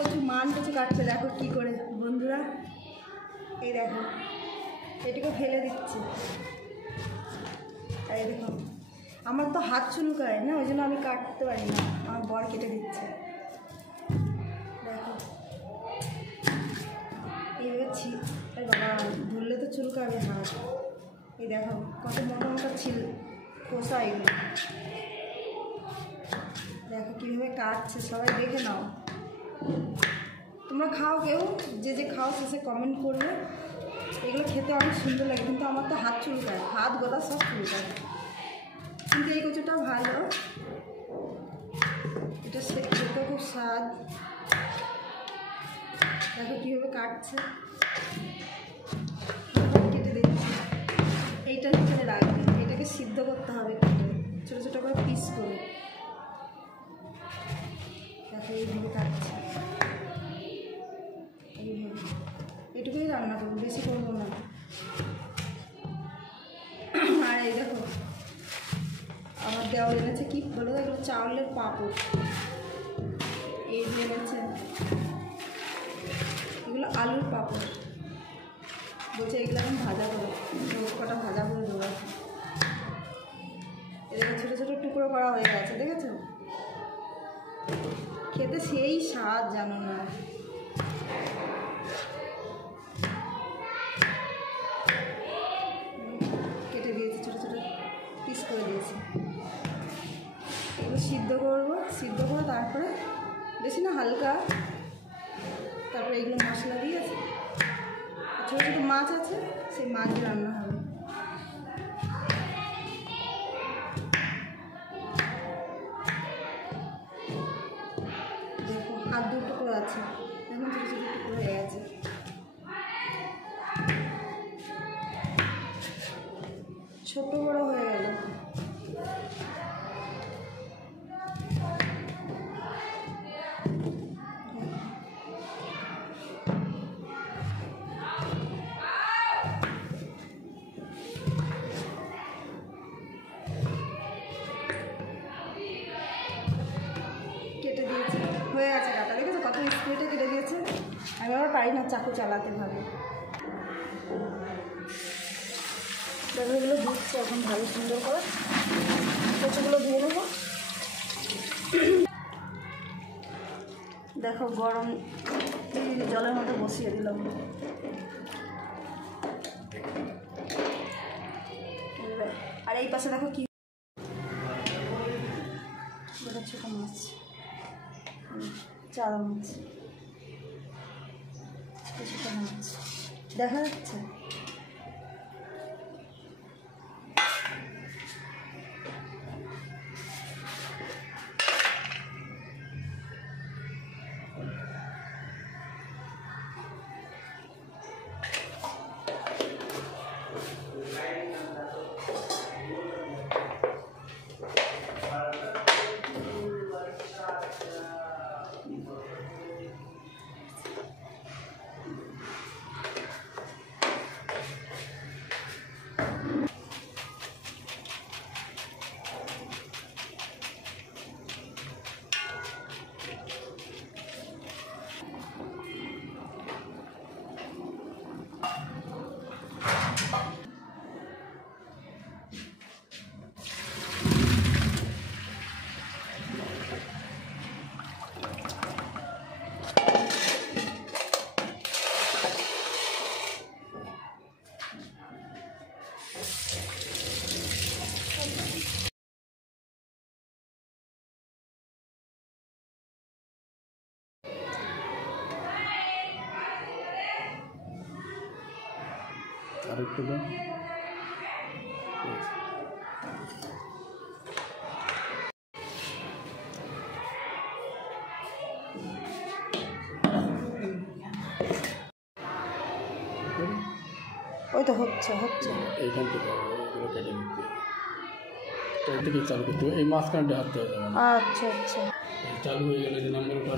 কচু কচু কাটছে, দেখো কি করে বন্ধুরা, এই দেখো এটাকে ফেলে দিচ্ছে। আর এই দেখো আমার তো হাত চুলকায় না, ওই জন্য আমি কাটতে পারি না, আমার বর কেটে দিচ্ছে। দেখো এইভাবে বাবা ধরলে তো চুলকাবে হাত। এই দেখো কত মোটা মোটা খোসা এগুলো, দেখো কীভাবে কাটছে, সবাই দেখে নাও। তোমরা খাও, কেউ যে যে খাও সে কমেন্ট করবে। এগুলো খেতে অনেক সুন্দর লাগে, কিন্তু আমার তো হাত চুলকায়, হাত গোড়া সব চুলকায়। কিন্তু এই কচুটা ভালো, এটা খেতে খুব স্বাদ। দেখো কীভাবে কাটছে, কেটে দিচ্ছে। এইটার ভিতরে রাখবে, এটাকে সিদ্ধ করতে হবে, ছোটো ছোটো করে পিস করে। দেখো এইভাবে কাটছে, এইভাবে। এটুকুই রান্না করবো, বেশি করবো না। আর এই দেখো আমার দেওয়া এনেছে কি বলো, এগুলো চাউলের পাঁপড়, এই দিয়ে এনেছে। এগুলো আলুর পাঁপড়, বলছে এগুলো আমি ভাজা করো, রোজ কটা ভাজা করে দেবো। এদিকে ছোটো ছোটো টুকরো করা হয়ে গেছে, দেখেছো? খেতে সেই স্বাদ, জানো না। কেটে দিয়েছি, ছোটো ছোটো পিস করে দিয়েছি। এগুলো সিদ্ধ করবো, সিদ্ধ করে তারপরে, বেশি না হালকা, তারপরে এগুলো মশলা দিয়েছে। ছোটো ছোটো মাছ আছে, সেই মাছ দিয়ে রান্না হবে। দেখো আর দু টুকরো আছে, এখন ছোটো ছোটো টুকরো হয়ে গেছে। ছোট বড় হয়ে গেল। কেটে দিয়েছে, হয়ে গেছে কাটা, দেখেছো কত স্পিডে কেটে দিয়েছে। আমি আবার পারি না চাকু চালাতে ভালো। দেখো এগুলো ধুচ্ছে এখন ভালো সুন্দর করে, কচুগুলো ধুয়ে নেবো। দেখো গরম জলের মধ্যে বসিয়ে দিলাম। আর এই পাশে দেখো কি ছোটো মাছ, চারা মাছ, ছোটো মাছ দেখা যাচ্ছে। আরেকটু দাও। ওই তো হচ্ছে এইখান থেকে এগুলো কেটে নিতে, তো এই থেকে চালু করতে হবে, এই মাঝখানটা হাঁটতে হবে। আচ্ছা আচ্ছা, চালু হয়ে গেলে যে নাম্বার ওটা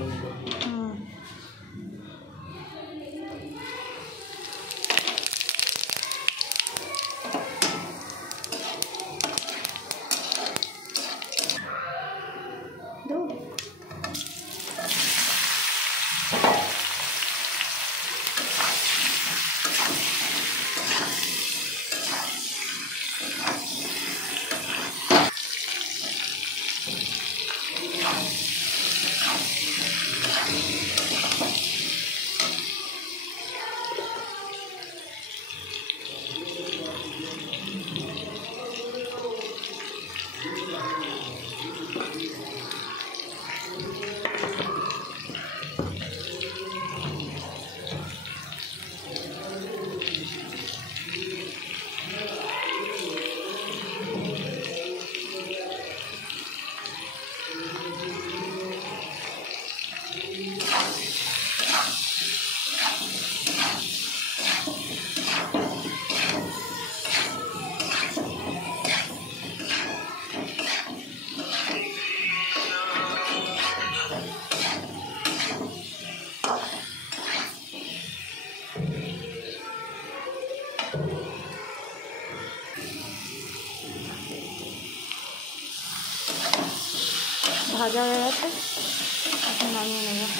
ভাজা হয়ে গেছে, এখন নামিয়ে নেব।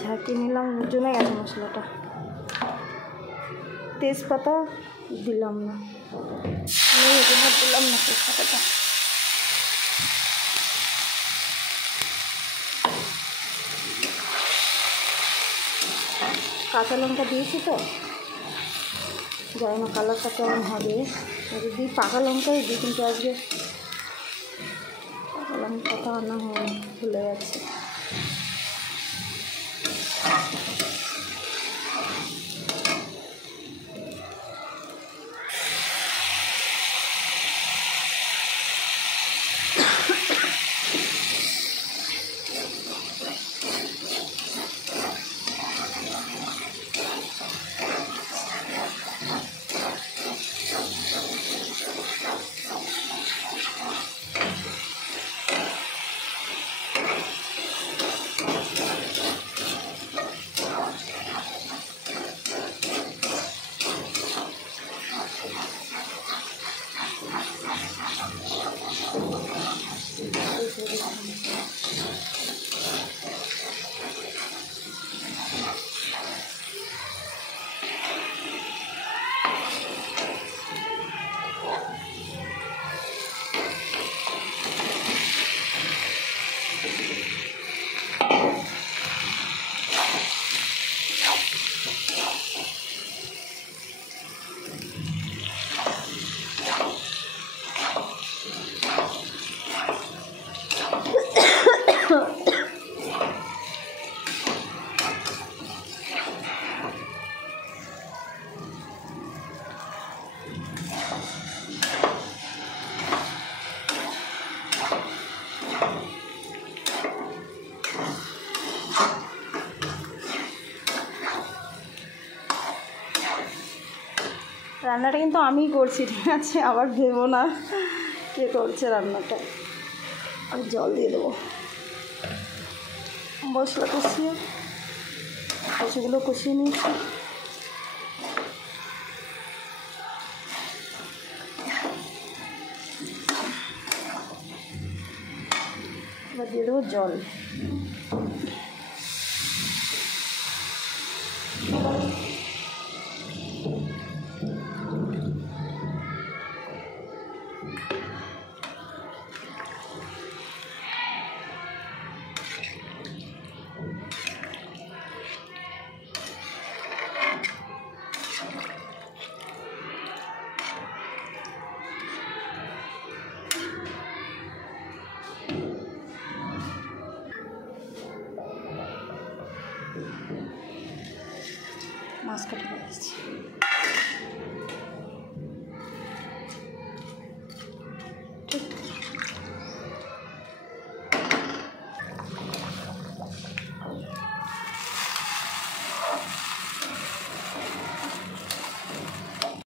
ঝাঁকি নিলাম, জমে গেছে মশলাটা। তেজপাতা দিলাম না, দিলাম না তেজপাতাটা। কাঁচা লঙ্কা দিয়েছি তো, জানি না কালারটা কেমন হবে। যদি পাকা লঙ্কাই দিই, কিন্তু আজকে পাকা লঙ্কাটা আনা হয়, ভুলে যাচ্ছে। রান্নাটা কিন্তু আমিই করছি, ঠিক আছে? আবার ভেবো না কে করছে রান্নাটা। আর জল দিয়ে দেবো, মশলা কষিয়ে, কষিগুলো কষিয়ে নিয়েছি। এবার দিয়ে দেবো জল। মাছ কাটা দিচ্ছি।